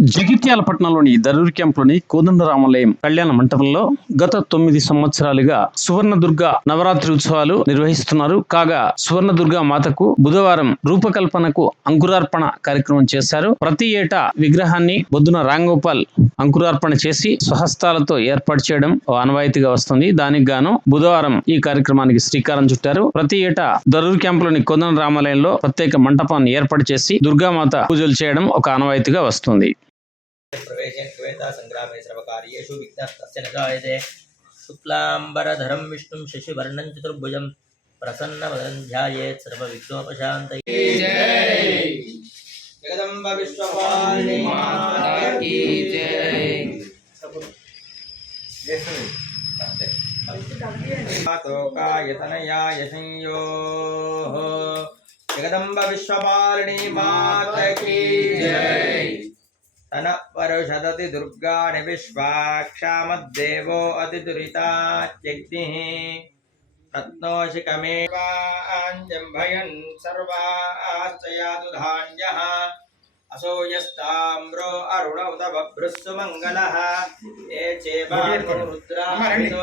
జగిత్యాల పట్టణంలోని దరూర్ క్యాంప్లోని కోదండరామాలయం కళ్యాణ మంటపంలో గత తొమ్మిది సంవత్సరాలుగా సువర్ణదుర్గ నవరాత్రి ఉత్సవాలు నిర్వహిస్తున్నారు. కాగా సువర్ణదుర్గ మాతకు బుధవారం రూపకల్పనకు అంకురార్పణ కార్యక్రమం చేశారు. ప్రతి ఏటా విగ్రహాన్ని బొద్దున రాంగోపాల్ అంకురార్పణ చేసి స్వహస్తాలతో ఏర్పాటు చేయడం ఆనవాయితీగా వస్తుంది. దానికి గాను బుధవారం ఈ కార్యక్రమానికి శ్రీకారం చుట్టారు. ప్రతి ఏటా దరూర్ క్యాంపులోని కోదండ రామాలయంలో ప్రత్యేక మంటపాన్ని ఏర్పాటు చేసి దుర్గామాత పూజలు చేయడం ఒక ఆనవాయితీగా వస్తుంది. प्रवेशे श्वेता सङ्ग्रामे सर्वकार्येषु न जायते। शुक्लाम्बरधरं विष्णुं शशिवर्णं चतुर्भुजं प्रसन्नवदनं ध्यायेत् सर्वविघ्नोपशान्तये माता की जय। तोकायतनयाय संयोः। जगदम्ब विश्वपालिनी जय। तन परुषदति दुर्गाणि विश्वाक्षामद्देवो अतिदुरिताच्यग्निः रत्नोशिकमेवाञ्जम्भयन् सर्वाश्च यातु धान्यः। असो यस्ताम्रो अरुण उत बभ्रुस्सु मङ्गलः। ये चेवारुद्राहितो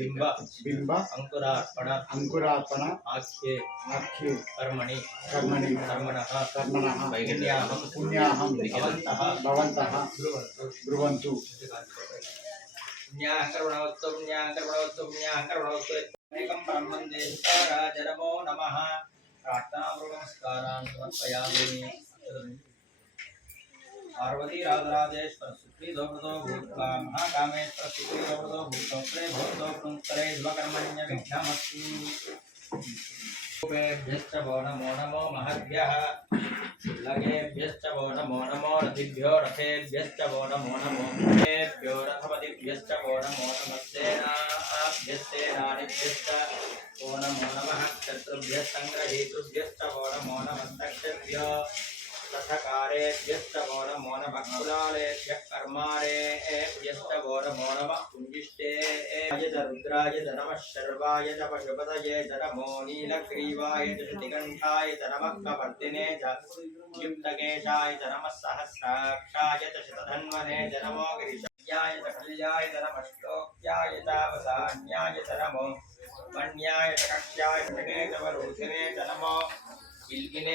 बिंब बिंब अंकुरार्पण अंकुरार्पण आख्ये आख्ये कर्मणि कर्मणि कर्मणः कर्मणः पुण्याहं पुण्याहं भवन्तः भवन्तः ब्रुवन्तु। ब्रुवन्तु पुण्याः कर्मणवत्तु पुण्याः कर्मणवत्तु पुण्याः कर्मणवत्तु एकं ब्रह्मन् देशकाराज नमो। नमः प्रार्थनापूर्वमस्कारान् समर्पयामि। पार्वती राधराजेश्वर सुप्रीदोभृतो भूत्वा महाकामेश्वर भूतो वो नमो नमो महद्भ्यः लगेभ्यश्च वो नमो नमो रथिभ्यो रथेभ्यश्च वो नमो नमो रथेभ्यो रथपतिभ्यश्च वो नमो नमस्तेनाभ्यस्तेनानिभ्यश्च वो नमो नमः क्षत्रुभ्यः वो नमो नमस्तक्षभ्यो रथकारेभ्यश्च वो नमो नमः कुलालेभ्यः कर्मारेभ्यश्च वो नमो नमः कुञ्जिष्टे च रुद्राय च नमः शर्वाय च पशुपतये च नमो नीलग्रीवाय च श्रुतिकण्ठाय च नमः कवर्तिने च युक्तकेशाय च नमः सहस्राक्षाय च शतधन्वने च नमो गिरिशाय च खल्याय च नमः श्लोक्याय च वसान्याय च नमो मण्याय च कक्ष्याय च जने च वरूथिने च नमो किल्किने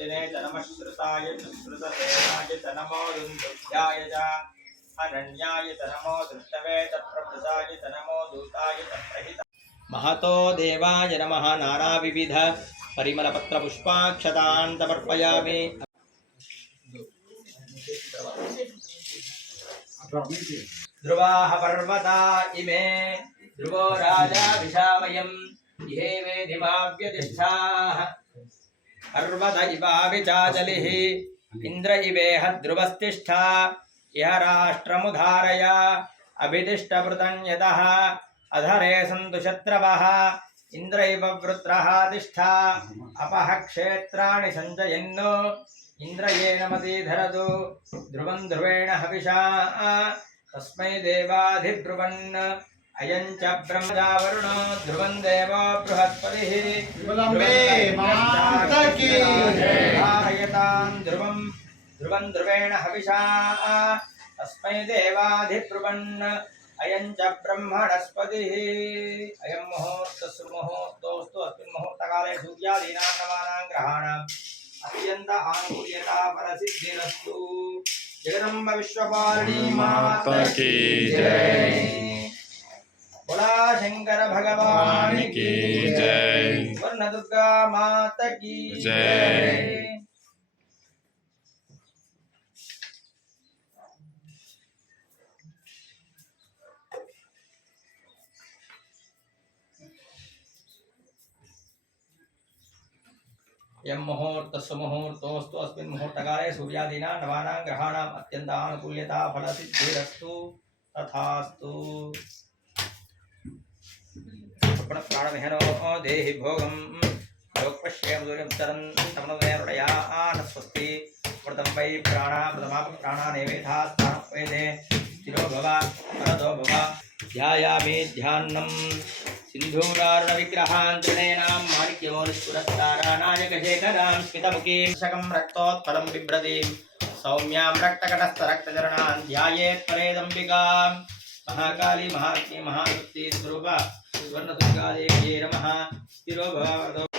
कवचिने च। दृष्टवे दूताय महतो देवाय नमः। नानाविविध। परिमलपत्रपुष्पाक्षतान् समर्पयामि ध्रुवाः पर्वता इमे। ध्रुवो राजा विशामयम्। इहेवे दिवाव्यतिष्ठाः पर्वत इवाविचाचलिः इन्द्र इवेह ध्रुवस्तिष्ठा इह राष्ट्रमुधारय अभितिष्ठभृतन्यतः अधरे सन्तु शत्रवः इन्द्र इव वृत्रः तिष्ठा अपः क्षेत्राणि सञ्चयन् इन्द्रयेण मतीधरतु ध्रुवं ध्रुवेण हविषा तस्मै देवाधिब्रुवन् अयं च ब्रह्मजावरुणो ध्रुवं देवो बृहस्पतिः। धारयतां ध्रुवं ध्रुवं ध्रुवेण हविषा। तस्मै देवाधिब्रुवन् अयं च ब्रह्मणस्पतिः। अयं अस्मिन् मुहूर्तकाले सूर्यादीनां नवानां ग्रहाणाम् अत्यन्त आनुकूल्यता जगदम्ब विश्वपालिनी माता की जय। बोला शंकर भगवान की जय। वर्ण दुर्गा माता की जय। यं मुहूर्तस्य मुहूर्तोऽस्तु अस्मिन् मुहूर्तकाले सूर्यादीनां नवानां ग्रहाणाम् अत्यन्तानुकूल्यता फलसिद्धिरस्तु। तथास्तु। प्राणविहनो देहि भोगं योगपश्यं सूर्यं चरन् तमनदयरुडया न स्वस्ति मृतं वै प्राणा प्रथमा प्राणानेवेधा स्थानवेदे स्थिरो भव परदो भव ध्यायामि ध्यान्नं सिन्धूरारुणविग्रहान् त्रिणयनां माणिक्यमौलिस्फुरस्तारानायकशेखरां स्मितमुखीं शकं रक्तोत्पलं बिभ्रतीं सौम्यां रक्तकटस्थरक्तचरणान् ध्यायेत् परेदम्बिकां महाकाली महात्म्य महाशक्ति स्वरूप स्वर्णदुर्गादेव्यै नमः स्थिरो भव